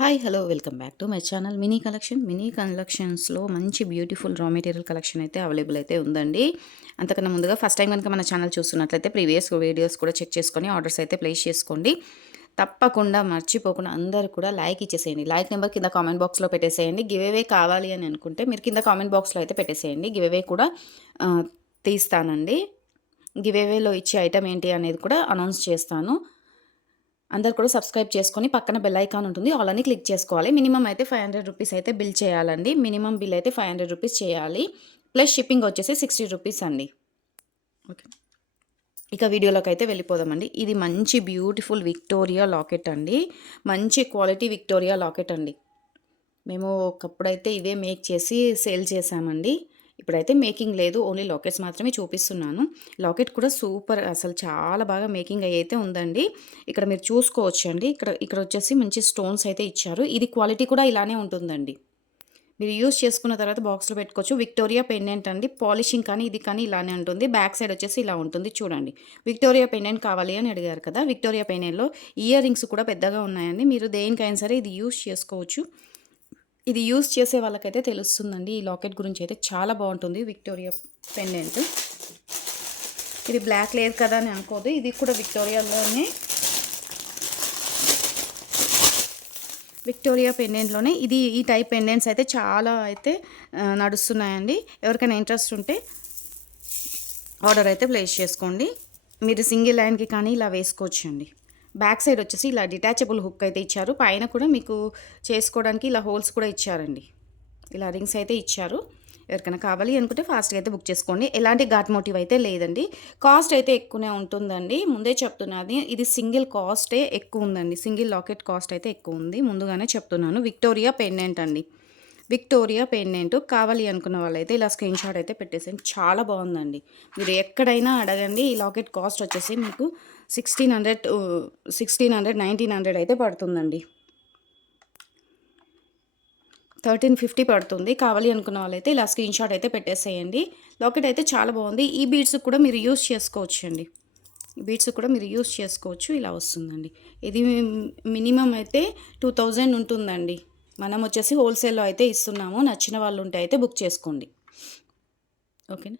Hi hello welcome back to my channel mini కలెక్షన్స్లో మంచి beautiful raw material collection అయితే available అయితే ఉందండి. అంతకన్నా ముందుగా ఫస్ట్ టైం కనుక మన ఛానల్ చూస్తున్నట్లయితే ప్రీవియస్ వీడియోస్ కూడా చెక్ చేసుకొని ఆర్డర్స్ అయితే ప్లేస్ చేసుకోండి. తప్పకుండా మర్చిపోకుండా అందరూ కూడా లైక్ ఇచ్చేసేయండి. లైక్ నెంబర్ కింద కామెంట్ బాక్స్లో పెట్టేసేయండి. గివ్ అవే కావాలి అని అనుకుంటే మీరు కింద కామెంట్ బాక్స్లో అయితే పెట్టేసేయండి. గివ్ అవే కూడా తీస్తానండి. గివ్ అవేలో ఇచ్చే ఐటమ్ ఏంటి అనేది కూడా అనౌన్స్ చేస్తాను. అందరు కూడా సబ్స్క్రైబ్ చేసుకొని పక్కన బెల్ ఐకాన్ ఉంటుంది. ఆల్ అని క్లిక్ చేసుకోవాలి. మినిమం అయితే 500 రూపీస్ అయితే బిల్ చేయాలండి. మినిమం బిల్ అయితే 500 రూపీస్ చేయాలి. ప్లస్ షిప్పింగ్ వచ్చేసి 60 రూపీస్ అండి. ఓకే, ఇక వీడియోలోకి అయితే వెళ్ళిపోదామండి. ఇది మంచి బ్యూటిఫుల్ విక్టోరియా లాకెట్ అండి. మంచి క్వాలిటీ విక్టోరియా లాకెట్ అండి. మేము ఒకప్పుడైతే ఇవే మేక్ చేసి సేల్ చేసామండి. ఇప్పుడైతే మేకింగ్ లేదు, ఓన్లీ లాకెట్స్ మాత్రమే చూపిస్తున్నాను. లాకెట్ కూడా సూపర్, అసలు చాలా బాగా మేకింగ్ అయితే ఉందండి. ఇక్కడ మీరు చూసుకోవచ్చండి. ఇక్కడ వచ్చేసి మంచి స్టోన్స్ అయితే ఇచ్చారు. ఇది క్వాలిటీ కూడా ఇలానే ఉంటుందండి. మీరు యూజ్ చేసుకున్న తర్వాత బాక్స్లో పెట్టుకోవచ్చు. విక్టోరియా పెండెంట్ అండి. పాలిషింగ్ కానీ ఇది కానీ ఇలానే ఉంటుంది. బ్యాక్ సైడ్ వచ్చేసి ఇలా ఉంటుంది చూడండి. విక్టోరియా పెండెంట్ కావాలి అని అడిగారు కదా. విక్టోరియా పెండెంట్లో ఇయర్ రింగ్స్ కూడా పెద్దగా ఉన్నాయండి. మీరు దేనికైనా సరే ఇది యూజ్ చేసుకోవచ్చు. ఇది యూజ్ చేసే వాళ్ళకైతే తెలుస్తుందండి. ఈ లాకెట్ గురించి అయితే చాలా బాగుంటుంది. విక్టోరియా పెండెంట్ ఇది బ్లాక్ లేదు కదా అని అనుకోదు. ఇది కూడా విక్టోరియా పెండెంట్లోనే ఈ టైప్ పెండెంట్స్ అయితే చాలా అయితే నడుస్తున్నాయండి. ఎవరికైనా ఇంట్రెస్ట్ ఉంటే ఆర్డర్ అయితే ప్లేస్ చేసుకోండి. మీరు సింగిల్ లైన్కి కానీ ఇలా వేసుకోవచ్చండి. బ్యాక్ సైడ్ వచ్చేసి ఇలా డిటాచబుల్ హుక్ అయితే ఇచ్చారు. పైన కూడా మీకు చేసుకోవడానికి ఇలా హోల్స్ కూడా ఇచ్చారండి. ఇలా రింగ్స్ అయితే ఇచ్చారు. ఎవరికైనా కావాలి అనుకుంటే ఫాస్ట్గా అయితే బుక్ చేసుకోండి. ఎలాంటి ఘాట్ మోటివ్ అయితే లేదండి. కాస్ట్ అయితే ఎక్కువనే ఉంటుందండి. ముందే చెప్తున్నది, ఇది సింగిల్ కాస్టే ఎక్కువ ఉందండి. సింగిల్ లాకెట్ కాస్ట్ అయితే ఎక్కువ ఉంది, ముందుగానే చెప్తున్నాను. విక్టోరియా పెండెంట్ అండి. విక్టోరియా పెండెంట్ కావాలి అనుకున్న వాళ్ళైతే ఇలా స్క్రీన్ షాట్ అయితే పెట్టేసాను. చాలా బాగుందండి. మీరు ఎక్కడైనా అడగండి. ఈ లాకెట్ కాస్ట్ వచ్చేసి మీకు 1600 1900 అయితే పడుతుందండి. 1350 పడుతుంది. కావాలి అనుకున్న వాళ్ళైతే ఇలా స్క్రీన్ షాట్ అయితే పెట్టేసేయండి. లాకెట్ అయితే చాలా బాగుంది. ఈ బీడ్స్ కూడా మీరు యూస్ చేసుకోవచ్చు అండి. బీడ్స్ కూడా మీరు యూస్ చేసుకోవచ్చు. ఇలా వస్తుందండి. ఇది మినిమం అయితే 2000 ఉంటుందండి. మనం వచ్చేసి హోల్సేల్లో అయితే ఇస్తున్నాము. నచ్చిన వాళ్ళు ఉంటే అయితే బుక్ చేసుకోండి. ఓకేనా,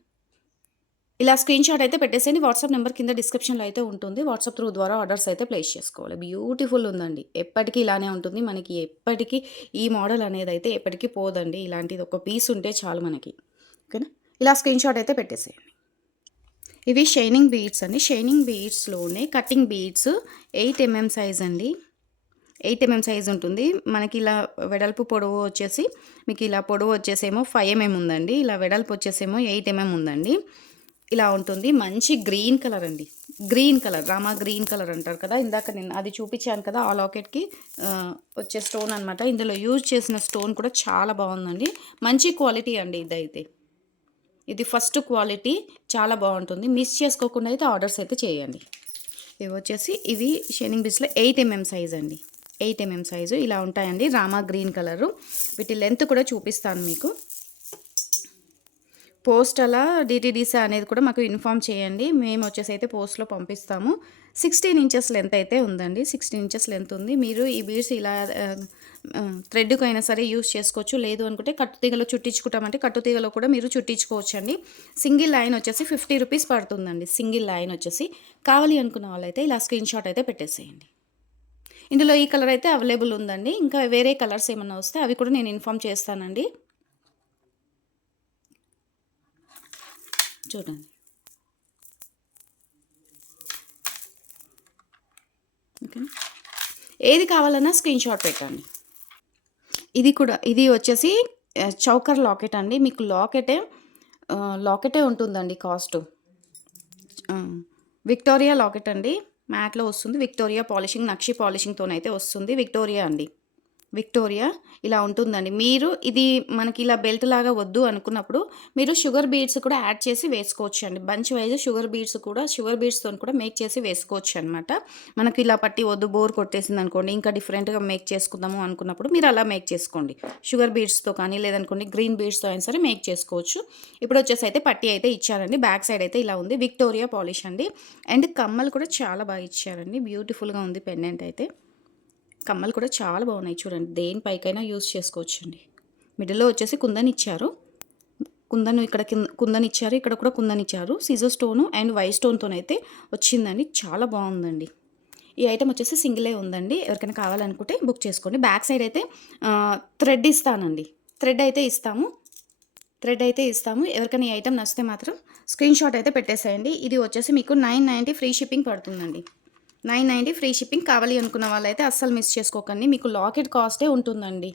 ఇలా స్క్రీన్ షాట్ అయితే పెట్టేసేయండి. వాట్సాప్ నెంబర్ కింద డిస్క్రిప్షన్లో అయితే ఉంటుంది. వాట్సాప్ త్రూ ద్వారా ఆర్డర్స్ అయితే ప్లేస్ చేసుకోవాలి. బ్యూటిఫుల్ ఉందండి. ఎప్పటికీ ఇలానే ఉంటుంది మనకి. ఎప్పటికీ ఈ మోడల్ అనేది అయితే ఎప్పటికీ పోదండి. ఇలాంటిది ఒక పీస్ ఉంటే చాలు మనకి. ఓకేనా, ఇలా స్క్రీన్ షాట్ అయితే పెట్టేసేయండి. ఇవి షైనింగ్ బీడ్స్ అండి. షైనింగ్ బీడ్స్లోనే కటింగ్ బీడ్స్ 8 mm సైజ్ అండి. 8 mm సైజ్ ఉంటుంది మనకి. ఇలా వెడల్పు పొడవు వచ్చేసి మీకు ఇలా పొడవు వచ్చేసేమో 5 mm ఉందండి. ఇలా వెడల్పు వచ్చేసేమో 8 mm ఉందండి. ఇలా ఉంటుంది. మంచి గ్రీన్ కలర్ అండి. Green colour, Rama green colour అంటారు కదా. ఇందాక నేను అది చూపించాను కదా, ఆ లాకెట్కి వచ్చే స్టోన్ అనమాట. ఇందులో యూజ్ చేసిన స్టోన్ కూడా చాలా బాగుందండి. మంచి క్వాలిటీ అండి. ఇది ఫస్ట్ క్వాలిటీ, చాలా బాగుంటుంది. మిస్ చేసుకోకుండా అయితే ఆర్డర్స్ అయితే చేయండి. ఇవి షైనింగ్ బీడ్స్లో 8 mm సైజ్ అండి. 8 mm సైజు ఇలా ఉంటాయండి. Rama green colour. వీటి లెంత్ కూడా చూపిస్తాను మీకు. పోస్ట్ అలా డిటీడీసీ అనేది కూడా మాకు ఇన్ఫామ్ చేయండి. మేము వచ్చేసి అయితే పోస్ట్లో పంపిస్తాము. 16 ఇంచెస్ లెంత్ అయితే ఉందండి. 16 ఇంచెస్ లెంత్ ఉంది. మీరు ఈ బీడ్స్ ఇలా థ్రెడ్కు అయినా సరే యూస్ చేసుకోవచ్చు. లేదు అనుకుంటే కట్టుతీగలో చుట్టించుకుంటామంటే కట్టుతీగలో కూడా మీరు చుట్టించుకోవచ్చు అండి. సింగిల్ లైన్ వచ్చేసి 50 రూపీస్ పడుతుందండి. సింగిల్ లైన్ వచ్చేసి. కావాలి అనుకున్న వాళ్ళైతే ఇలా స్క్రీన్ షాట్ అయితే పెట్టేసేయండి. ఇందులో ఈ కలర్ అయితే అవైలబుల్ ఉందండి. ఇంకా వేరే కలర్స్ ఏమన్నా వస్తే అవి కూడా నేను ఇన్ఫామ్ చేస్తానండి. చూడండి, ఓకే, ఏది కావాలన్నా స్క్రీన్ షాట్ పెట్టండి. ఇది వచ్చేసి చౌకర్ లాకెట్ అండి. మీకు లాకెటే ఉంటుందండి కాస్ట్. విక్టోరియా లాకెట్ అండి. మ్యాట్లో వస్తుంది. విక్టోరియా పాలిషింగ్, నక్షి పాలిషింగ్తోనైతే వస్తుంది. విక్టోరియా అండి. విక్టోరియా ఇలా ఉంటుందండి. మీరు ఇది మనకి ఇలా బెల్ట్ లాగా వద్దు అనుకున్నప్పుడు మీరు షుగర్ బీడ్స్ కూడా యాడ్ చేసి వేసుకోవచ్చు అండి. బంచ్ వైజ్ షుగర్ బీడ్స్తో కూడా మేక్ చేసి వేసుకోవచ్చు అనమాట. మనకి ఇలా పట్టి వద్దు, బోర్ కొట్టేసింది అనుకోండి, ఇంకా డిఫరెంట్గా మేక్ చేసుకుందాము అనుకున్నప్పుడు మీరు అలా మేక్ చేసుకోండి. షుగర్ బీడ్స్తో కానీ లేదనుకోండి గ్రీన్ బీడ్స్తో అయినా సరే మేక్ చేసుకోవచ్చు. ఇప్పుడు వచ్చేసి అయితే పట్టి అయితే ఇచ్చారండి. బ్యాక్ సైడ్ అయితే ఇలా ఉంది. విక్టోరియా పాలిష్ అండి. అండ్ కమ్మలు కూడా చాలా బాగా ఇచ్చారండి. బ్యూటిఫుల్గా ఉంది పెండెంట్ అయితే. కమ్మలు కూడా చాలా బాగున్నాయి చూడండి. దేనిపైకైనా యూజ్ చేసుకోవచ్చండి. మిడిల్‌లో వచ్చేసి కుందన్ ఇచ్చారు. కుందన్ ఇక్కడ కుందన్ ఇచ్చారు. ఇక్కడ కూడా కుందన్ ఇచ్చారు. సీజర్ స్టోను అండ్ వైట్ స్టోన్‌తోనైతే వచ్చిందండి. చాలా బాగుందండి. ఈ ఐటెం వచ్చేసి సింగిలే ఉందండి. ఎవరికైనా కావాలనుకుంటే బుక్ చేసుకోండి. బ్యాక్ సైడ్ అయితే థ్రెడ్ ఇస్తానండి. థ్రెడ్ అయితే ఇస్తాము. ఎవరికైనా ఈ ఐటెం నచ్చితే మాత్రం స్క్రీన్‌షాట్ అయితే పెట్టేసేయండి. ఇది వచ్చేసి మీకు 990 ఫ్రీ షిప్పింగ్ పడుతుందండి. 990 ఫ్రీ షిప్పింగ్. కావాలి అనుకున్న వాళ్ళైతే అస్సలు మిస్ చేసుకోకండి. మీకు లాకెట్ కాస్టే ఉంటుందండి.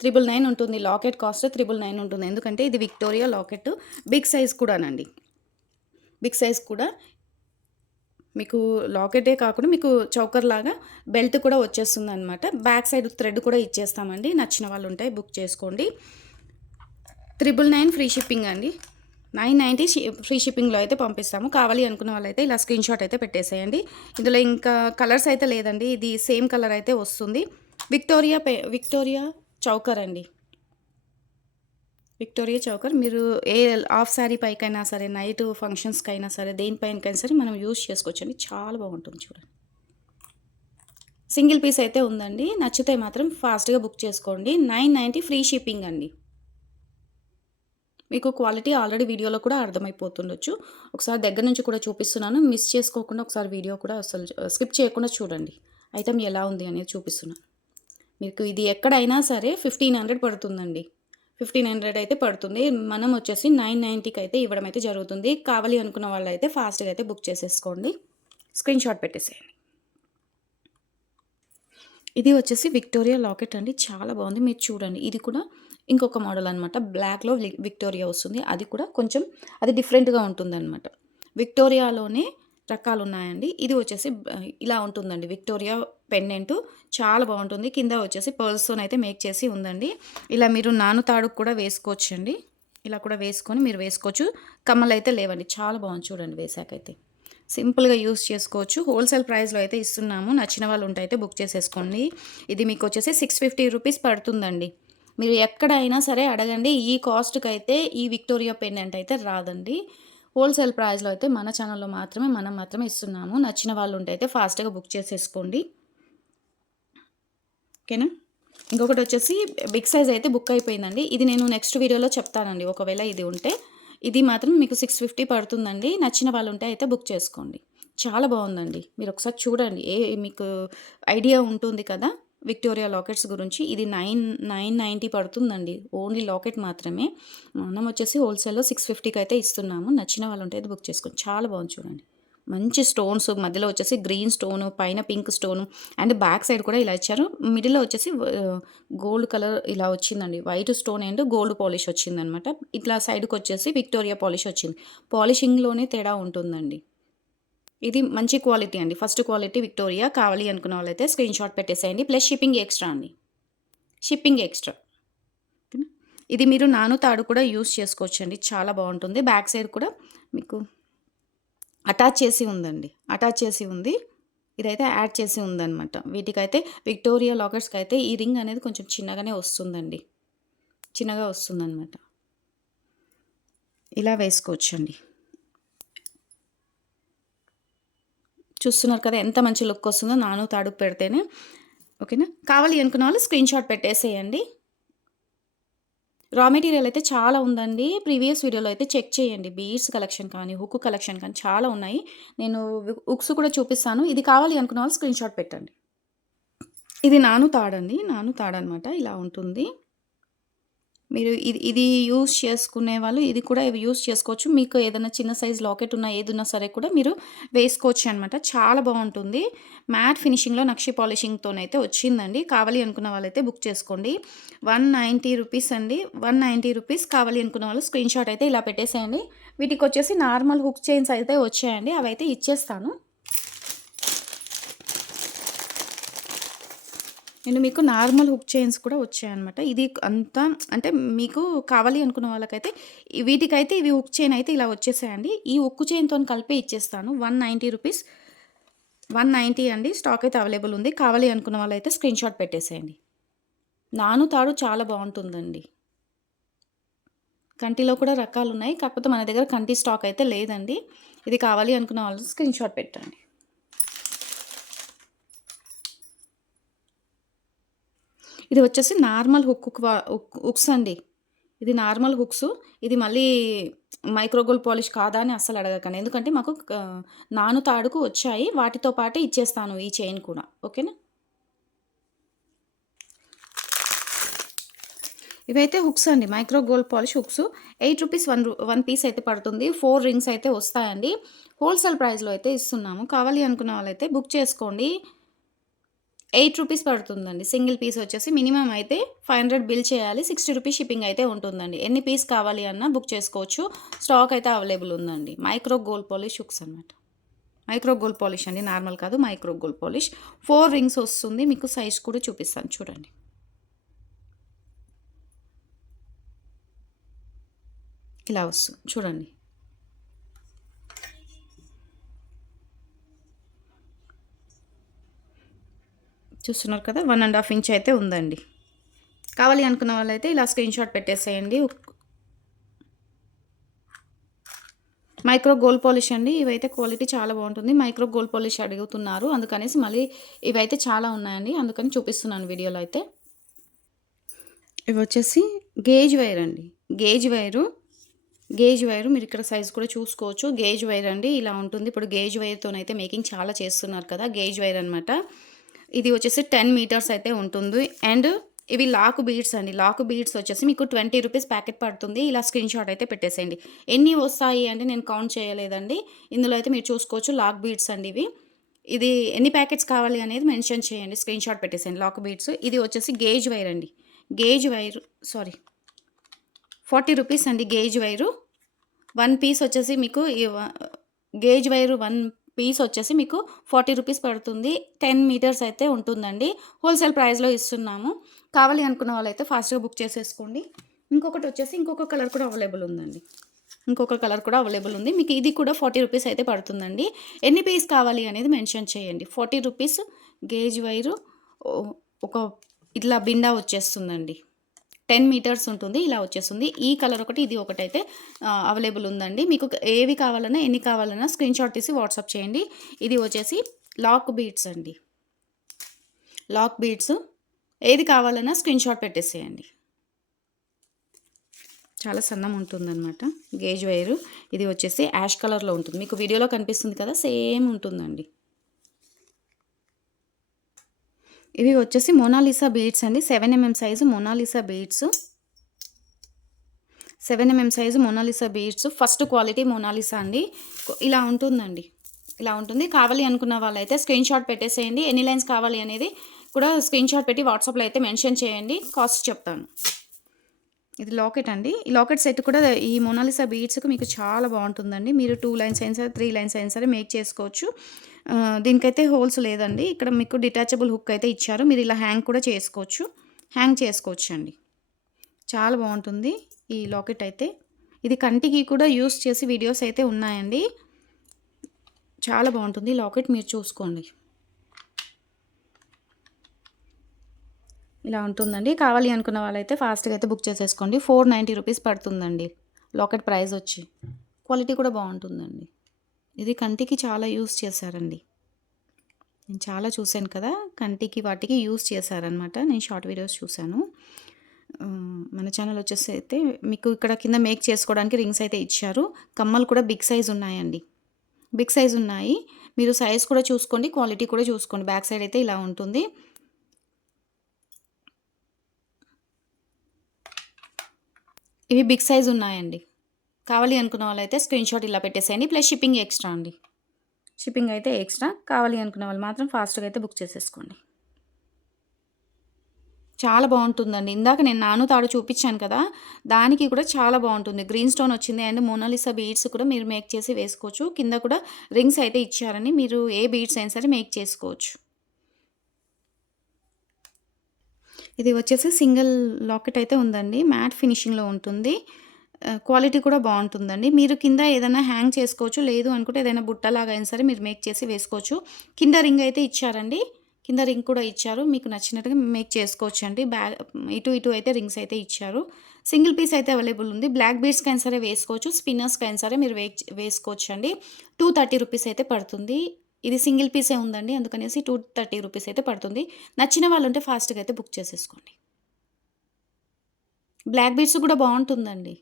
999 ఉంటుంది. లాకెట్ కాస్ట్ 999 ఉంటుంది. ఎందుకంటే ఇది విక్టోరియా లాకెట్. బిగ్ సైజ్ కూడానండి. బిగ్ సైజ్ కూడా మీకు లాకెటే కాకుండా మీకు చౌకర్ లాగా బెల్ట్ కూడా వచ్చేస్తుందనమాట. బ్యాక్ సైడ్ థ్రెడ్ కూడా ఇచ్చేస్తామండి. నచ్చిన వాళ్ళు ఉంటే బుక్ చేసుకోండి. 999 ఫ్రీ షిప్పింగ్ అండి. 990 ఫ్రీ షిప్పింగ్లో అయితే పంపిస్తాము. కావాలి అనుకున్న వాళ్ళైతే ఇలా స్క్రీన్‌షాట్ అయితే పెట్టేసేయండి. ఇందులో ఇంకా కలర్స్ అయితే లేదండి. ఇది సేమ్ కలర్ అయితే వస్తుంది. విక్టోరియా చౌకర్ అండి. విక్టోరియా చౌకర్ మీరు ఏ హాఫ్ శారీ పైకైనా సరే, నైట్ ఫంక్షన్స్‌కైనా సరే, దేనిపైనకైనా సరే మనం యూజ్ చేసుకోవచ్చండి. చాలా బాగుంటుంది చూడండి. సింగిల్ పీస్ అయితే ఉందండి. నచ్చితే మాత్రం ఫాస్ట్‌గా బుక్ చేసుకోండి. 990 ఫ్రీ షిప్పింగ్ అండి. మీకు క్వాలిటీ ఆల్రెడీ వీడియోలో కూడా అర్థమైపోతుండొచ్చు. ఒకసారి దగ్గర నుంచి కూడా చూపిస్తున్నాను. మిస్ చేసుకోకుండా ఒకసారి వీడియో కూడా అసలు స్కిప్ చేయకుండా చూడండి. ఐటెం ఎలా ఉంది అనేది చూపిస్తున్నాను. మీకు ఇది ఎక్కడైనా సరే 1500 పడుతుందండి. 1500 అయితే పడుతుంది. మనం వచ్చేసి 990కి అయితే ఇవ్వడం అయితే జరుగుతుంది. కావాలి అనుకున్న వాళ్ళైతే ఫాస్ట్‌గా అయితే బుక్ చేసేసుకోండి. స్క్రీన్‌షాట్ పెట్టేసేయండి. ఇది వచ్చేసి విక్టోరియా లాకెట్ అండి. చాలా బాగుంది. మీరు చూడండి. ఇది కూడా ఇంకొక మోడల్ అనమాట. బ్లాక్‌లో విక్టోరియా వస్తుంది. అది కూడా కొంచెం అది డిఫరెంట్‌గా ఉంటుందనమాట. విక్టోరియాలోనే రకాలున్నాయండి. ఇది వచ్చేసి ఇలా ఉంటుందండి. విక్టోరియా పెండెంటు చాలా బాగుంటుంది. కింద వచ్చేసి పర్ల్స్‌తోనైతే మేక్ చేసి ఉందండి. ఇలా మీరు నానుతాడుకు కూడా వేసుకోవచ్చండి. ఇలా కూడా వేసుకొని మీరు వేసుకోవచ్చు. కమ్మలైతే లేవండి. చాలా బాగుంది చూడండి వేసాకైతే. సింపుల్‌గా యూజ్ చేసుకోవచ్చు. హోల్‌సేల్ ప్రైస్‌లో అయితే ఇస్తున్నాము. నచ్చిన వాళ్ళు ఉంటే అయితే బుక్ చేసేసుకోండి. ఇది మీకు వచ్చేసి 650 రూపీస్ పడుతుందండి. మీరు ఎక్కడైనా సరే అడగండి. ఈ కాస్ట్‌కైతే ఈ విక్టోరియా పెండెంట్ అయితే రాదండి. హోల్‌సేల్ ప్రైస్‌లో అయితే మన ఛానల్‌లో మనం మాత్రమే ఇస్తున్నాము. నచ్చిన వాళ్ళు ఉంటే అయితే ఫాస్ట్‌గా బుక్ చేసేసుకోండి. ఓకేనా? ఇంకొకటి వచ్చేసి బిగ్ సైజ్ అయితే బుక్ అయిపోయిందండి. ఇది నేను నెక్స్ట్ వీడియోలో చెప్తానండి. ఒకవేళ ఇది ఉంటే. ఇది మాత్రం మీకు 650 పడుతుందండి. నచ్చిన వాళ్ళు ఉంటే అయితే బుక్ చేసుకోండి. చాలా బాగుందండి. మీరు ఒకసారి చూడండి. మీకు ఐడియా ఉంటుంది కదా! విక్టోరియా లాకెట్స్ గురించి. ఇది 990 పడుతుందండి. ఓన్లీ లాకెట్ మాత్రమే. మనం వచ్చేసి హోల్‌సేల్‌లో 650కి అయితే ఇస్తున్నాము. నచ్చిన వాళ్ళు ఉంటే అయితే బుక్ చేసుకోండి. చాలా బాగుంది చూడండి. మంచి స్టోన్స్ మధ్యలో వచ్చేసి గ్రీన్ స్టోను, పైన pink stone and back side కూడా ఇలా ఇచ్చారు. మిడిల్‌లో వచ్చేసి గోల్డ్ కలర్ ఇలా వచ్చిందండి. White stone and gold polish వచ్చిందనమాట. ఇట్లా సైడ్‌కొచ్చేసి విక్టోరియా పాలిష్ వచ్చింది. పాలిషింగ్‌లోనే తేడా ఉంటుందండి. ఇది మంచి క్వాలిటీ అండి. First quality Victoria. కావాలి అనుకున్న వాళ్ళైతే స్క్రీన్‌షాట్ పెట్టేసేయండి. ప్లస్ షిప్పింగ్ ఎక్స్ట్రా అండి. Shipping extra. ఓకేనా? ఇది మీరు నానుతాడు కూడా యూజ్ చేసుకోవచ్చండి. చాలా బాగుంటుంది. బ్యాక్ సైడ్ కూడా మీకు అటాచ్ చేసి ఉందండి. అటాచ్ చేసి ఉంది. ఇదైతే యాడ్ చేసి ఉందనమాట. వీటికైతే విక్టోరియా లాకెట్స్‌కైతే ఈ రింగ్ అనేది కొంచెం చిన్నగానే వస్తుందండి. చిన్నగా వస్తుందనమాట. ఇలా వేసుకోవచ్చండి. చూస్తున్నారు కదా! ఎంత మంచి లుక్ వస్తుందో నాను తాడుకు పెడితేనే. ఓకేనా? కావాలి అనుకున్న వాళ్ళు స్క్రీన్‌షాట్ పెట్టేసేయండి. రా మెటీరియల్ అయితే చాలా ఉందండి. ప్రీవియస్ వీడియోలో అయితే చెక్ చేయండి. బీడ్స్ కలెక్షన్ కానీ, హుక్ కలెక్షన్ కానీ చాలా ఉన్నాయి. నేను హుక్స్ కూడా చూపిస్తాను. ఇది కావాలి అనుకున్న వాళ్ళు స్క్రీన్‌షాట్ పెట్టండి. ఇది నాను తాడండి. నాను తాడనమాట. ఇలా ఉంటుంది. మీరు ఇది యూజ్ చేసుకునే వాళ్ళు ఇది కూడా యూజ్ చేసుకోవచ్చు. మీకు ఏదైనా చిన్న సైజ్ లాకెట్ ఉన్నా ఏదున్నా సరే కూడా మీరు వేసుకోవచ్చు అనమాట. చాలా బాగుంటుంది. మ్యాట్ ఫినిషింగ్‌లో నక్షి పాలిషింగ్‌తోనైతే వచ్చిందండి. కావాలి అనుకున్న వాళ్ళైతే బుక్ చేసుకోండి. 190 రూపీస్ అండి. 190 రూపీస్ కావాలి అనుకున్న వాళ్ళు స్క్రీన్‌షాట్ అయితే ఇలా పెట్టేసేయండి. వీటికొచ్చేసి నార్మల్ హుక్ చైన్స్ అయితే వచ్చాయండి. అవైతే ఇచ్చేస్తాను. నేను మీకు నార్మల్ హుక్ చైన్స్ కూడా వచ్చాయన్నమాట. ఇది అంతా అంటే మీకు కావాలి అనుకున్న వాళ్ళకైతే వీటికైతే ఇవి హుక్ చైన్ అయితే ఇలా వచ్చేసాయండి. ఈ హుక్ చైన్‌తోని కలిపి ఇచ్చేస్తాను. 190 రూపీస్ 190 అండి. స్టాక్ అయితే అవైలబుల్ ఉంది. కావాలి అనుకున్న వాళ్ళైతే స్క్రీన్‌షాట్ పెట్టేసేయండి. నాను తాడు చాలా బాగుంటుందండి. కంటిలో కూడా రకాలున్నాయి. కాకపోతే మన దగ్గర కంటి స్టాక్ అయితే లేదండి. ఇది కావాలి అనుకున్న వాళ్ళు స్క్రీన్‌షాట్ పెట్టండి. ఇది వచ్చేసి నార్మల్ హుక్స్ అండి. ఇది నార్మల్ హుక్స్. ఇది మళ్ళీ మైక్రో గోల్డ్ పాలిష్ కాదా అని అస్సలు అడగకండి. ఎందుకంటే మాకు నాను తాడుకు వచ్చాయి. వాటితో పాటే ఇచ్చేస్తాను ఈ చైన్ కూడా. ఓకేనా? ఇవైతే హుక్స్ అండి. Micro gold polish hooks. రూ. 8 వన్ పీస్ అయితే పడుతుంది. 4 రింగ్స్ అయితే వస్తాయండి. హోల్‌సేల్ ప్రైస్‌లో అయితే ఇస్తున్నాము. కావాలి అనుకున్న వాళ్ళైతే బుక్ చేసుకోండి. రూ. 8 పడుతుందండి. సింగిల్ పీస్ వచ్చేసి మినిమమ్ అయితే 500 బిల్ చేయాలి. రూ. 60 షిప్పింగ్ అయితే ఉంటుందండి. ఎన్ని పీస్ కావాలి అన్నా బుక్ చేసుకోవచ్చు. స్టాక్ అయితే అవైలబుల్ ఉందండి. మైక్రో గోల్డ్ పాలిష్ హుక్స్ అనమాట. మైక్రో గోల్డ్ పాలిష్ అండి. నార్మల్ కాదు, మైక్రో గోల్డ్ పాలిష్. 4 రింగ్స్ వస్తుంది. మీకు సైజ్ కూడా చూపిస్తాను చూడండి. ఇలా వస్తుంది చూడండి. చూస్తున్నారు కదా, 1.5 ఇంచ్ అయితే ఉందండి. కావాలి అనుకున్న వాళ్ళైతే ఇలా స్క్రీన్ షాట్ పెట్టేసేయండి. మైక్రో గోల్డ్ పాలిష్ అండి. ఇవైతే క్వాలిటీ చాలా బాగుంటుంది. మైక్రో గోల్డ్ పాలిష్ అడుగుతున్నారు, అందుకనేసి మళ్ళీ ఇవైతే చాలా ఉన్నాయండి, అందుకని చూపిస్తున్నాను వీడియోలో అయితే. ఇవి వచ్చేసి గేజ్ వైర్ అండి. గేజ్ వైరు మీరు ఇక్కడ సైజ్ కూడా చూసుకోవచ్చు. గేజ్ వైర్ అండి, ఇలా ఉంటుంది. ఇప్పుడు గేజ్ వైర్తోనైతే మేకింగ్ చాలా చేస్తున్నారు కదా, గేజ్ వైర్ అనమాట. ఇది వచ్చేసి 10 మీటర్స్ అయితే ఉంటుంది. అండ్ ఇవి లాక్ బీడ్స్ అండి. లాక్ బీడ్స్ వచ్చేసి మీకు ₹20 ప్యాకెట్ పడుతుంది. ఇలా స్క్రీన్ షాట్ అయితే పెట్టేసేయండి. ఎన్ని వస్తాయి అంటే నేను కౌంట్ చేయలేదండి. ఇందులో అయితే మీరు చూసుకోవచ్చు. లాక్ బీడ్స్ అండి ఇవి. ఇది ఎన్ని ప్యాకెట్స్ కావాలి అనేది మెన్షన్ చేయండి. స్క్రీన్ షాట్ పెట్టేసేయండి. Black beads. ఇది వచ్చేసి గేజ్ వైర్ అండి. గేజ్ వైర్ సారీ ₹40 అండి గేజ్ వైరు. 1 పీస్ వచ్చేసి మీకు గేజ్ వైరు 1 పీస్ వచ్చేసి మీకు ₹40 పడుతుంది. 10 మీటర్స్ అయితే ఉంటుందండి. హోల్‌సేల్ ప్రైస్‌లో ఇస్తున్నాము. కావాలి అనుకున్న వాళ్ళైతే ఫాస్ట్‌గా బుక్ చేసేసుకోండి. ఇంకొకటి వచ్చేసి ఇంకొక కలర్ కూడా అవైలబుల్ ఉందండి. మీకు ఇది కూడా ₹40 అయితే పడుతుందండి. ఎన్ని పీస్ కావాలి అనేది మెన్షన్ చేయండి. ₹40 గేజ్ వైరు ఒక ఇట్లా బిండా వచ్చేస్తుందండి. 10 మీటర్స్ ఉంటుంది. ఇలా వచ్చేస్తుంది. ఈ కలర్ ఒకటి, ఇది ఒకటైతే అవైలబుల్ ఉందండి. మీకు ఏవి కావాలన్నా, ఎన్ని కావాలన్నా స్క్రీన్ షాట్ తీసి వాట్సాప్ చేయండి. ఇది వచ్చేసి లాక్ బీడ్స్ అండి. లాక్ బీడ్స్ ఏది కావాలన్నా స్క్రీన్ షాట్ పెట్టేసేయండి. చాలా సన్నం ఉంటుందన్నమాట గేజ్ వైరు. ఇది వచ్చేసి యాష్ కలర్లో ఉంటుంది. మీకు వీడియోలో కనిపిస్తుంది కదా, సేమ్ ఉంటుందండి. ఇవి వచ్చేసి మోనాలిసా బీడ్స్ అండి. 7mm size Mona Lisa beads. 7mm size Mona Lisa beads. First quality Mona Lisa అండి. ఇలా ఉంటుందండి. ఇలా ఉంటుంది. కావాలి అనుకున్న వాళ్ళైతే స్క్రీన్ షాట్ పెట్టేసేయండి. ఎన్ని లైన్స్ కావాలి అనేది కూడా స్క్రీన్ షాట్ పెట్టి వాట్సాప్లో అయితే మెన్షన్ చేయండి. కాస్ట్ చెప్తాను. ఇది లాకెట్ అండి. ఈ లాకెట్ సెట్ కూడా ఈ మోనాలిసా బీడ్స్కి మీకు చాలా బాగుంటుందండి. మీరు 2 లైన్స్ అయినా సరే, 3 లైన్స్ అయినా సరే మేక్ చేసుకోవచ్చు. దీనికైతే హోల్స్ లేదండి. ఇక్కడ మీకు డిటాచబుల్ హుక్ అయితే ఇచ్చారు. మీరు ఇలా హ్యాంగ్ కూడా చేసుకోవచ్చు అండి. చాలా బాగుంటుంది ఈ లాకెట్ అయితే. ఇది కంటికి కూడా యూస్ చేసి వీడియోస్ అయితే ఉన్నాయండి. చాలా బాగుంటుంది లాకెట్, మీరు చూసుకోండి. ఇలా ఉంటుందండి. కావాలి అనుకున్న వాళ్ళైతే ఫాస్ట్గా అయితే బుక్ చేసేసుకోండి. ₹490 పడుతుందండి లాకెట్ ప్రైస్ వచ్చి. క్వాలిటీ కూడా బాగుంటుందండి. ఇది కంటికి చాలా యూస్ చేశారండి. నేను చాలా చూశాను కదా, కంటికి వాటికి యూస్ చేశారనమాట. నేను షార్ట్ వీడియోస్ చూశాను. మన ఛానల్ వచ్చేసి అయితే మీకు ఇక్కడ కింద మేక్ చేసుకోవడానికి రింగ్స్ అయితే ఇచ్చారు. కమ్మలు కూడా బిగ్ సైజ్ ఉన్నాయండి. మీరు సైజ్ కూడా చూసుకోండి, క్వాలిటీ కూడా చూసుకోండి. బ్యాక్ సైడ్ అయితే ఇలా ఉంటుంది. ఇవి బిగ్ సైజ్ ఉన్నాయండి. కావాలి అనుకున్న వాళ్ళైతే స్క్రీన్ షాట్ ఇలా పెట్టేసేయండి. ప్లస్ షిప్పింగ్ ఎక్స్ట్రా అండి. షిప్పింగ్ అయితే ఎక్స్ట్రా. కావాలి అనుకున్న వాళ్ళు మాత్రం ఫాస్ట్గా అయితే బుక్ చేసేసుకోండి. చాలా బాగుంటుందండి. ఇందాక నేను నాను తాడు చూపించాను కదా, దానికి కూడా చాలా బాగుంటుంది. గ్రీన్ స్టోన్ వచ్చింది. అండ్ మోనాలిసా బీడ్స్ కూడా మీరు మేక్ చేసి వేసుకోవచ్చు. కింద కూడా రింగ్స్ అయితే ఇచ్చారని, మీరు ఏ బీడ్స్ అయినా సరే మేక్ చేసుకోవచ్చు. ఇది వచ్చేసి సింగిల్ లాకెట్ అయితే ఉందండి. మ్యాట్ ఫినిషింగ్లో ఉంటుంది. క్వాలిటీ కూడా బాగుంటుందండి. మీరు కింద ఏదైనా హ్యాంగ్ చేసుకోవచ్చు. లేదు అనుకుంటే ఏదైనా బుట్టలాగా అయినా సరే మీరు మేక్ చేసి వేసుకోవచ్చు. కింద రింగ్ అయితే ఇచ్చారండి. కింద రింగ్ కూడా ఇచ్చారు. మీకు నచ్చినట్టుగా మేక్ చేసుకోవచ్చు అండి. ఇటు అయితే రింగ్స్ అయితే ఇచ్చారు. సింగిల్ పీస్ అయితే అవైలబుల్ ఉంది. బ్లాక్ బీడ్స్కి అయినా సరే వేసుకోవచ్చు. స్పిన్నర్స్కి అయినా సరే మీరు వేసుకోవచ్చు అండి. ₹230 అయితే పడుతుంది. ఇది సింగిల్ పీసే ఉందండి, అందుకనేసి ₹230 అయితే పడుతుంది. నచ్చిన వాళ్ళు ఉంటే ఫాస్ట్గా అయితే బుక్ చేసేసుకోండి. బ్లాక్ బీడ్స్ కూడా బావుంటుందండి.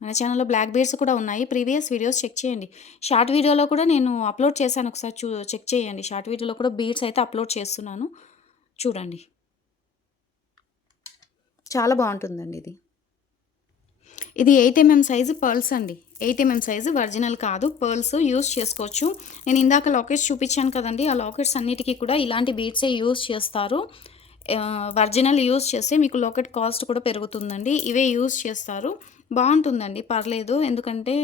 మన ఛానెల్‌లో బ్లాక్ బీడ్స్ కూడా ఉన్నాయి. ప్రీవియస్ వీడియోస్ చెక్ చేయండి. షార్ట్ వీడియోలో కూడా నేను అప్‌లోడ్ చేశాను. ఒకసారి చెక్ చేయండి. షార్ట్ వీడియోలో కూడా బీడ్స్ అయితే అప్‌లోడ్ చేస్తున్నాను. చూడండి. చాలా బావుంటుందండి ఇది. ఇది 8 సైజు పర్ల్స్ అండి. 8 సైజు ఒరిజినల్ కాదు. పర్ల్స్ యూజ్ చేసుకోవచ్చు. నేను ఇందాక లాకెట్స్ చూపించాను కదండీ! ఆ లాకెట్స్ అన్నిటికి కూడా ఇలాంటి బీడ్సే యూజ్ చేస్తారు. ఒరిజినల్ యూజ్ చేస్తే మీకు లాకెట్ కాస్ట్ కూడా పెరుగుతుందండి. ఇవే యూజ్ చేస్తారు. బావుంటుందండి. పర్లేదు. ఎందుకంటే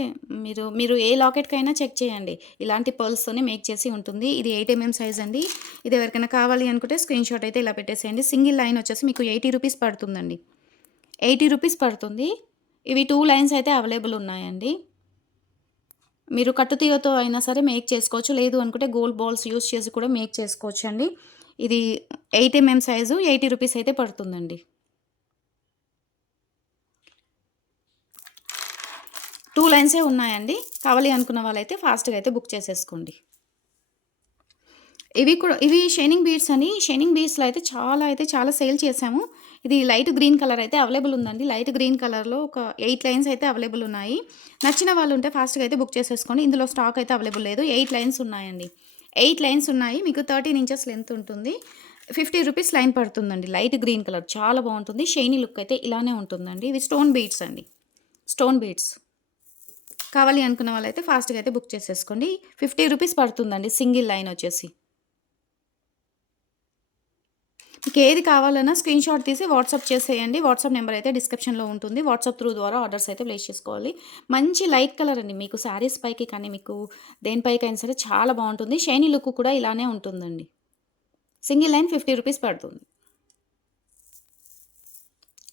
మీరు ఏ లాకెట్‌కైనా చెక్ చేయండి. ఇలాంటి పర్ల్స్‌తోనే మేక్ చేసి ఉంటుంది. ఇది 8 సైజ్ అండి. ఇది ఎవరికైనా కావాలి అనుకుంటే స్క్రీన్‌షాట్ అయితే ఇలా పెట్టేసేయండి. సింగిల్ లైన్ వచ్చేసి మీకు రూ. 80 పడుతుందండి. రూ. 80 పడుతుంది. ఇవి 2 లైన్స్ అయితే అవైలబుల్ ఉన్నాయండి. మీరు కట్టుతీగతో అయినా సరే మేక్ చేసుకోవచ్చు. లేదు అనుకుంటే గోల్డ్ బాల్స్ యూజ్ చేసి కూడా మేక్ చేసుకోవచ్చండి. ఇది 8 సైజు రూ. 80 అయితే పడుతుందండి. 2 లైన్సే ఉన్నాయండి. కావాలి అనుకున్న వాళ్ళైతే ఫాస్ట్‌గా అయితే బుక్ చేసేసుకోండి. ఇవి షైనింగ్ బీడ్స్ అని షైనింగ్ బీడ్స్‌లో అయితే చాలా సేల్ చేశాము. ఇది లైట్ గ్రీన్ కలర్ అయితే అవైలబుల్ ఉందండి. లైట్ గ్రీన్ కలర్‌లో ఒక 8 లైన్స్ అయితే అవైలబుల్ ఉన్నాయి. నచ్చిన వాళ్ళు ఉంటే ఫాస్ట్‌గా అయితే బుక్ చేసేసుకోండి. ఇందులో స్టాక్ అయితే అవైలబుల్ లేదు. 8 లైన్స్ ఉన్నాయండి. 8 లైన్స్ ఉన్నాయి. మీకు 13 ఇంచెస్ లెంత్ ఉంటుంది. రూ. 50 లైన్ పడుతుందండి. లైట్ గ్రీన్ కలర్ చాలా బావుంటుంది. షైనీ లుక్ అయితే ఇలానే ఉంటుందండి. ఇవి స్టోన్ బీడ్స్ అండి. Stone beads. కావాలి అనుకున్న వాళ్ళైతే ఫాస్ట్‌గా అయితే బుక్ చేసేసుకోండి. రూ. 50 పడుతుందండి సింగిల్ లైన్ వచ్చేసి. మీకేది కావాలన్నా స్క్రీన్‌షాట్ తీసి వాట్సాప్ చేసేయండి. వాట్సాప్ నెంబర్ అయితే డిస్క్రిప్షన్‌లో ఉంటుంది. వాట్సాప్ త్రూ ద్వారా ఆర్డర్స్ అయితే ప్లేస్ చేసుకోవాలి. మంచి లైట్ కలర్ అండి. మీకు శారీస్ పైకి కానీ, మీకు దేనిపైకైనా సరే చాలా బావుంటుంది. షైనీ లుక్ కూడా ఇలానే ఉంటుందండి. సింగిల్ లైన్ రూ. 50 పడుతుంది.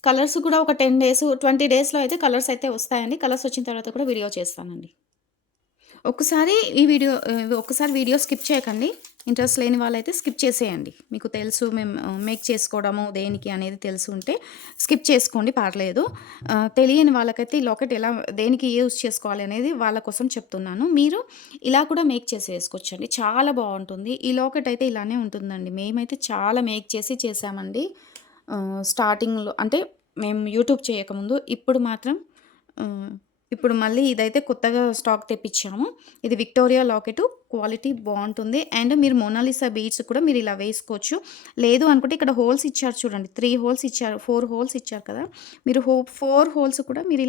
కలర్స్ కూడా ఒక 10 డేస్, 20 డేస్‌లో అయితే కలర్స్ అయితే వస్తాయండి. కలర్స్ వచ్చిన తర్వాత కూడా వీడియో చేస్తానండి. ఒక్కసారి వీడియో స్కిప్ చేయకండి. ఇంట్రెస్ట్ లేని వాళ్ళైతే స్కిప్ చేసేయండి. మీకు తెలుసు మేము మేక్ చేసుకోవడము దేనికి అనేది తెలిసుంటే స్కిప్ చేసుకోండి పర్లేదు. తెలియని వాళ్ళకైతే ఈ లాకెట్ దేనికి యూజ్ చేసుకోవాలి అనేది వాళ్ళ కోసం చెప్తున్నాను. మీరు ఇలా కూడా మేక్ చేసి వేసుకోవచ్చండి. చాలా బావుంటుంది. ఈ లాకెట్ అయితే ఇలానే ఉంటుందండి. మేమైతే చాలా మేక్ చేసి చేశామండి. స్టార్టింగ్‌లో అంటే మేము యూట్యూబ్ చేయకముందు. ఇప్పుడు మళ్ళీ ఇదైతే కొత్తగా స్టాక్ తెప్పించాము. ఇది విక్టోరియా లాకెటు. క్వాలిటీ బావుంటుంది. అండ్ మీరు మోనాలిసా బీడ్స్ కూడా మీరు ఇలా వేసుకోవచ్చు. లేదు అనుకుంటే ఇక్కడ హోల్స్ ఇచ్చారు చూడండి. 3 హోల్స్ ఇచ్చారు. 4 హోల్స్ ఇచ్చారు కదా! మీరు 4 హోల్స్ కూడా మీరు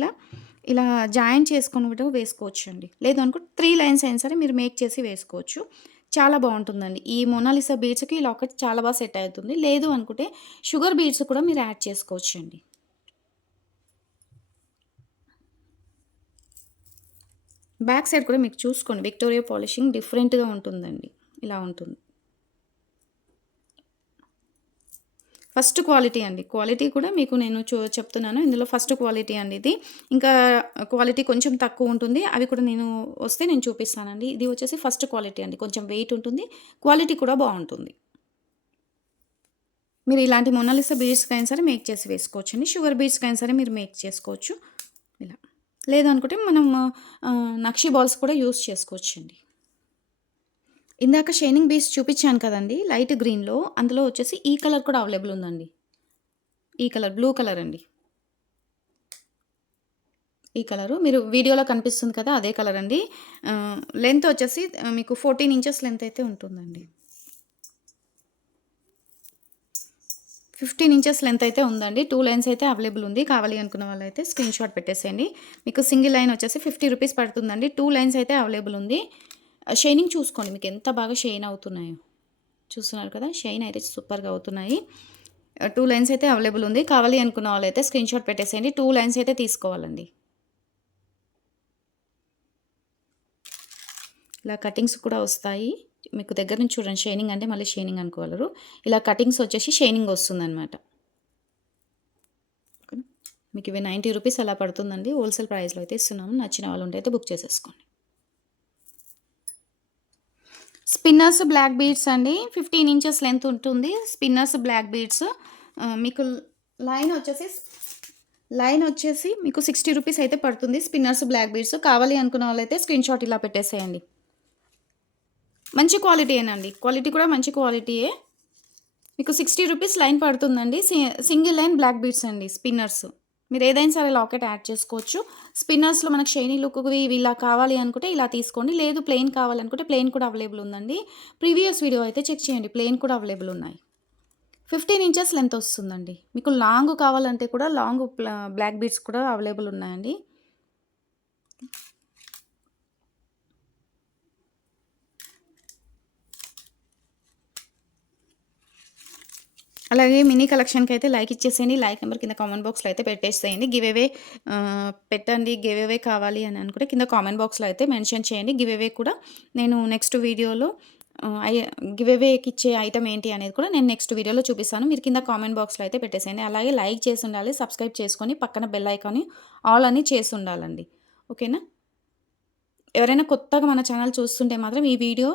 ఇలా జాయిన్ చేసుకొని కూడా వేసుకోవచ్చండి. లేదు అనుకుంటే 3 లైన్స్ అయినా సరే మీరు మేక్ చేసి వేసుకోవచ్చు. చాలా బావుంటుందండి. ఈ మోనాలిసా బీడ్స్‌కి ఈ లాకెట్ చాలా సెట్ అవుతుంది. లేదు అనుకుంటే షుగర్ బీడ్స్ కూడా మీరు యాడ్ చేసుకోవచ్చండి. బ్యాక్ సైడ్ కూడా మీకు చూసుకోండి. విక్టోరియా పాలిషింగ్ డిఫరెంట్‌గా ఉంటుందండి. ఇలా ఉంటుంది. ఫస్ట్ క్వాలిటీ అండి. క్వాలిటీ కూడా మీకు నేను చెప్తున్నాను. ఇందులో ఫస్ట్ క్వాలిటీ అండి ఇది. ఇంకా క్వాలిటీ కొంచెం తక్కువ ఉంటుంది. అవి కూడా నేను చూపిస్తానండి. ఇది వచ్చేసి ఫస్ట్ క్వాలిటీ అండి. కొంచెం వెయిట్ ఉంటుంది. క్వాలిటీ కూడా బావుంటుంది. మీరు ఇలాంటి మొనాలిసా బీడ్స్‌కైనా సరే మేక్ చేసి వేసుకోవచ్చండి. షుగర్ బీడ్స్‌కైనా సరే మీరు మేక్ చేసుకోవచ్చు. ఇలా. లేదనుకుంటే మనం నక్షి బాల్స్ కూడా యూజ్ చేసుకోవచ్చండి. ఇందాక షైనింగ్ బీడ్స్ చూపించాను కదండీ! లైట్ గ్రీన్‌లో. అందులో వచ్చేసి ఈ కలర్ కూడా అవైలబుల్ ఉందండి. ఈ కలర్ బ్లూ కలర్ అండి. ఈ కలరు మీరు వీడియోలో కనిపిస్తుంది కదా! అదే కలర్ అండి. లెంత్ వచ్చేసి మీకు 14 ఇంచెస్ లెంత్ అయితే ఉంటుందండి. 15 ఇంచెస్ లెంత్ అయితే ఉందండి. 2 లైన్స్ అయితే అవైలబుల్ ఉంది. కావాలి అనుకున్న వాళ్ళైతే స్క్రీన్‌షాట్ పెట్టేసేయండి. మీకు సింగిల్ లైన్ వచ్చేసి రూ. 50 పడుతుందండి. 2 లైన్స్ అయితే అవైలబుల్ ఉంది. షైనింగ్ చూసుకోండి మీకు ఎంత బాగా షైన్ అవుతున్నాయో. చూస్తున్నారు కదా! షైన్ అయితే సూపర్‌గా అవుతున్నాయి. 2 లైన్స్ అయితే అవైలబుల్ ఉంది. కావాలి అనుకున్న వాళ్ళైతే స్క్రీన్‌షాట్ పెట్టేసేయండి. 2 లైన్స్ అయితే తీసుకోవాలండి. ఇలా కటింగ్స్ కూడా వస్తాయి. మీకు దగ్గర నుంచి చూడండి షైనింగ్ అంటే మళ్ళీ షైనింగ్ అనుకోగలరు. ఇలా కటింగ్స్ వచ్చేసి షైనింగ్ వస్తుందనమాట. ఓకేనా? మీకు ఇవి రూ. 90 అలా పడుతుందండి. హోల్‌సేల్ ప్రైస్‌లో అయితే ఇస్తున్నాము. నచ్చిన వాళ్ళు ఉంటే అయితే బుక్ చేసేసుకోండి. స్పిన్నర్స్ బ్లాక్ బీడ్స్ అండి. 15 ఇంచెస్ లెంత్ ఉంటుంది. Spinners black beads. మీకు లైన్ వచ్చేసి లైన్ వచ్చేసి మీకు రూ. 60 అయితే పడుతుంది. Spinners black beads. కావాలి అనుకున్న వాళ్ళైతే స్క్రీన్‌షాట్ ఇలా పెట్టేసేయండి. మంచి క్వాలిటీయేనండి. క్వాలిటీ కూడా మంచి క్వాలిటీయే. మీకు రూ. 60 లైన్ పడుతుందండి. సింగిల్ లైన్ బ్లాక్ బీడ్స్ అండి స్పిన్నర్స్. మీరు ఏదైనా సరే లాకెట్ యాడ్ చేసుకోవచ్చు. స్పిన్నర్స్‌లో మనకు షైనీ లుక్‌వి ఇవి ఇలా కావాలి అనుకుంటే ఇలా తీసుకోండి. లేదు ప్లెయిన్ కావాలనుకుంటే ప్లెయిన్ కూడా అవైలబుల్ ఉందండి. ప్రీవియస్ వీడియో అయితే చెక్ చేయండి. ప్లెయిన్ కూడా అవైలబుల్ ఉన్నాయి. 15 ఇంచెస్ లెంత్ వస్తుందండి. మీకు లాంగ్ కావాలంటే కూడా లాంగ్ బ్లాక్ బీడ్స్ కూడా అవైలబుల్ ఉన్నాయండి. అలాగే మినీ కలెక్షన్‌కైతే లైక్ ఇచ్చేసేయండి. లైక్ నెంబర్ కింద కామెంట్ బాక్స్‌లో అయితే పెట్టేసేయండి. గివ్ అవే పెట్టండి. గివ్ అవే కావాలి అని అనుకుంటే కింద కామెంట్ బాక్స్‌లో అయితే మెన్షన్ చేయండి. గివ్ అవే కూడా నేను నెక్స్ట్ వీడియోలో ఆహ్, అయ్ గివ్ అవేకి ఇచ్చే ఐటెమ్ ఏంటి అనేది కూడా నేను నెక్స్ట్ వీడియోలో చూపిస్తాను. మీరు కింద కామెంట్ బాక్స్‌లో అయితే పెట్టేసేయండి. అలాగే లైక్ చేసుండాలి. సబ్స్క్రైబ్ చేసుకొని పక్కన బెల్ ఐకాన్‌ని ఆల్ అని చేసుండాలండి. ఓకేనా? ఎవరైనా కొత్తగా మన ఛానల్ చూస్తుంటే మాత్రం ఈ వీడియో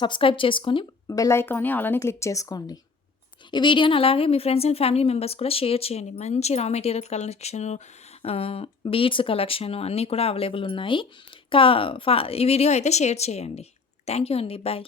సబ్స్క్రైబ్ చేసుకొని బెల్ ఐకాన్‌ని ఆల్ అని క్లిక్ చేసుకోండి. ఈ వీడియోని అలాగే మీ ఫ్రెండ్స్ అండ్ ఫ్యామిలీ మెంబర్స్ కూడా షేర్ చేయండి. మంచి raw material collection, beads collection అన్నీ కూడా అవైలబుల్ ఉన్నాయి. కా ఫా ఈ వీడియో అయితే షేర్ చేయండి. థ్యాంక్ యూ అండి. బాయ్.